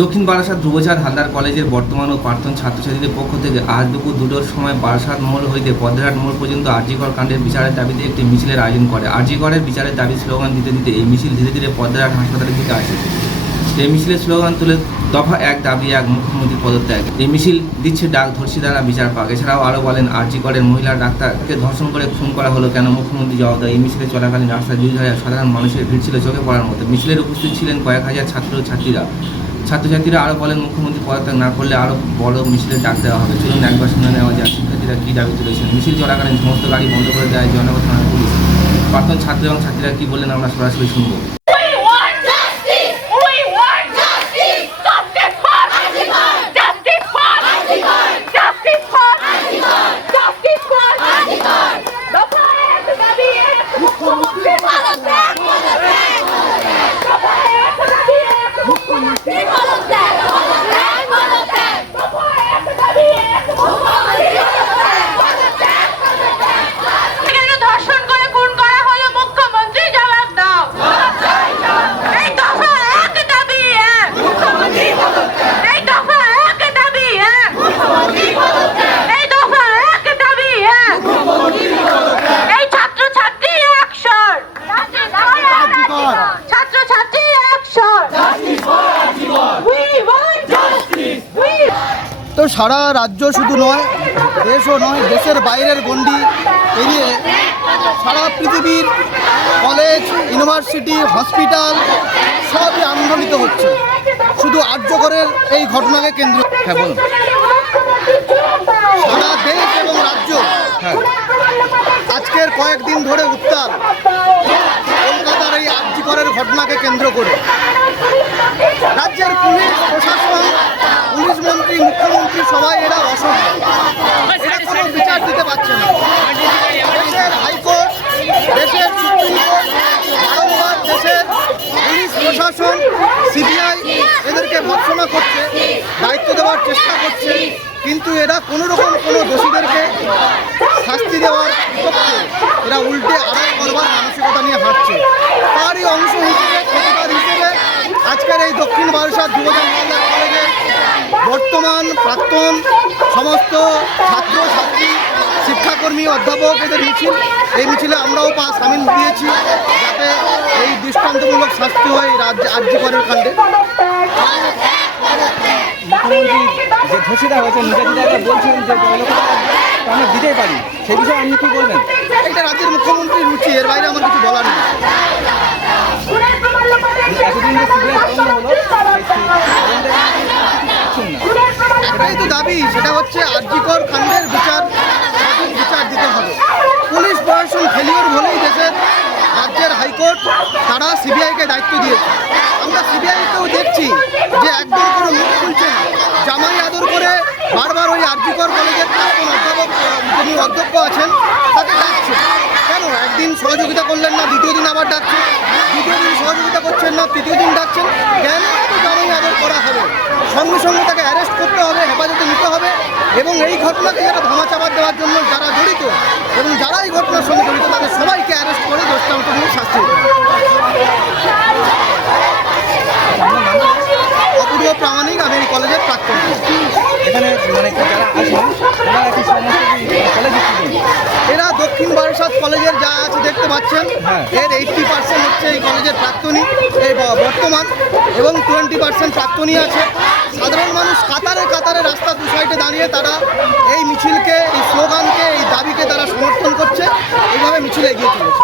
দক্ষিণ বারাসাত ধ্রুবচাঁদ হালদার কলেজের বর্তমান ও প্রাক্তন ছাত্রছাত্রীদের পক্ষ থেকে আজ দুপুর 2টার সময় বারাসাত মোড় হইতে পদ্মঘাট মোড় পর্যন্ত আরজিকর কাণ্ডের বিচারের দাবিতে একটি মিছিলের আয়োজন করে। আরজিকরের বিচারের দাবি স্লোগান দিতে দিতে এই মিছিল ধীরে ধীরে পদ্মঘাট হাসপাতালের দিকে আসে। এই মিছিলের স্লোগান তুলে দফা 1 দাবি 1 মুখ্যমন্ত্রীর পদত্যাগ। এই মিছিল দিচ্ছে ডাক ধর্ষী দ্বারা বিচার পাক। এছাড়াও আরও বলেন, আরজিকরের মহিলা ডাক্তারকে ধর্ষণ করে খুন করা হলো কেন, মুখ্যমন্ত্রী জবাব দেয়। এই মিছিলে চলাকালীন রাস্তায় 2,000 সাধারণ মানুষের ভিড় ছিল চোখে পড়ার মতো। মিছিলের উপস্থিত ছিলেন কয়েক হাজার ছাত্রছাত্রীরা আরও বলেন, মুখ্যমন্ত্রী পদত্যাগ না করলে আরও বড় মিছিলের ডাক দেওয়া হবে। চলুন একবার শুনে নেওয়া যায় শিক্ষার্থীরা কী দাবি তুলেছেন। মিছিল চলাকালীন সমস্ত গাড়ি বন্ধ করে দেয় জয়নগর থানার পুলিশ। প্রাক্তন ছাত্র এবং ছাত্রীরা কী বললেন আমরা সরাসরি শুনবো। তো সারা রাজ্য শুধু নয়, দেশও নয়, দেশের বাইরের গণ্ডি পেরিয়ে সারা পৃথিবীর কলেজ, ইউনিভার্সিটি, হসপিটাল সবই আন্দোলিত হচ্ছে শুধু আর্যকরের এই ঘটনাকে কেন্দ্র। হ্যাঁ বলুন। সারা দেশ এবং রাজ্য আজকের কয়েকদিন ধরে উত্তাল কলকাতার এই আর্যকরের ঘটনাকে কেন্দ্র করে। রাজ্যের পুলিশ প্রশাসন, পুলিশ মন্ত্রী, মুখ্যমন্ত্রী সবাই এরা অসহায়, এরা কোনো বিচার দিতে পারছে না। দেশের হাইকোর্ট, দেশের সুপ্রিম কোর্ট বারংবার দেশের পুলিশ প্রশাসন, সিবিআই এদেরকে ভৎসনা করছে, দায়িত্ব দেওয়ার চেষ্টা করছে, কিন্তু এরা কোনো রকম কোনো দোষীদেরকে শাস্তি দেওয়ার পক্ষে এরা উল্টে আড়াই করবার মানসিকতা নিয়ে হাঁটছে। তারই অংশ হিসেবে, প্রতিবাদ হিসেবে আজকের এই দক্ষিণ বারাসাত ধ্রুবচাঁদ হালদার কলেজের বর্তমান প্রাক্তন সমস্ত ছাত্রছাত্রী, শিক্ষাকর্মী, অধ্যাপক এদের মিছিল। এই মিছিলে আমরাও সামিল দিয়েছি যাতে এই দৃষ্টান্তমূলক শাস্তি হয় আরজিকরের কাণ্ডে। মুখ্যমন্ত্রী যে ধর্ষিতা হয়েছে নির্যাতিতারা বলছেন যে আমরা দিতেই পারি, সেই বিষয়ে আপনি কী বলবেন? এটা রাজ্যের মুখ্যমন্ত্রীর রুচি, এর বাইরে আমার কিছু বলার নেই। এতদিন যে সিবিআই তদন্ত হলো, এটাই তো দাবি, সেটা হচ্ছে আরজিকর কাণ্ডের বিচার, সঠিক বিচার দিতে হবে। পুলিশ প্রশাসন ফেলিওর বলেই দেশের রাজ্যের হাইকোর্ট তারা সিবিআইকে দায়িত্ব দিয়েছে। আমরা সিবিআইকেও দেখছি যে একদম কোনো মুখ খুলছে না, জামাই আদর করে বারবার ওই আরজিকর কলেজের প্রাক্তন অধ্যাপক, যিনি অধ্যক্ষ আছেন, তাকে ডাকছে। কেন একদিন সহযোগিতা করলেন না, দ্বিতীয় দিন আবার ডাকছেন, দ্বিতীয় দিন সহযোগিতা করছেন না, তৃতীয় দিন ডাকছেন। কেন এত জামাই আদর করা হবে? সঙ্গে সঙ্গে তাকে অ্যারেস্ট করতে হবে, হেফাজতে নিতে হবে, এবং এই ঘটনাকে যারা ধামাচাপা দেওয়ার জন্য যারা জড়িত এবং যারা এই ঘটনার সঙ্গে জড়িত তাদের সবাইকে অ্যারেস্ট করে দৃষ্টান্তমূলক শাস্তি দিতে হবে। অপূর্ব প্রামাণিক, আমি এই কলেজের প্রাক্তন। এখানে মানে যারা আসেন তারা কি সমস্ত কলেজে এরা দক্ষিণ বারাসাত কলেজের যা আছে দেখতে পাচ্ছেন, এর 80% হচ্ছে এই কলেজের প্রাক্তনী, এই বর্তমান, এবং 20% প্রাক্তনী আছে। সাধারণ মানুষ কাতারে কাতারে রাস্তা দু সাইডে দাঁড়িয়ে তারা এই মিছিলকে, এই স্লোগানকে, এই দাবিকে তারা সমর্থন করছে। এইভাবে মিছিল এগিয়ে চলেছে।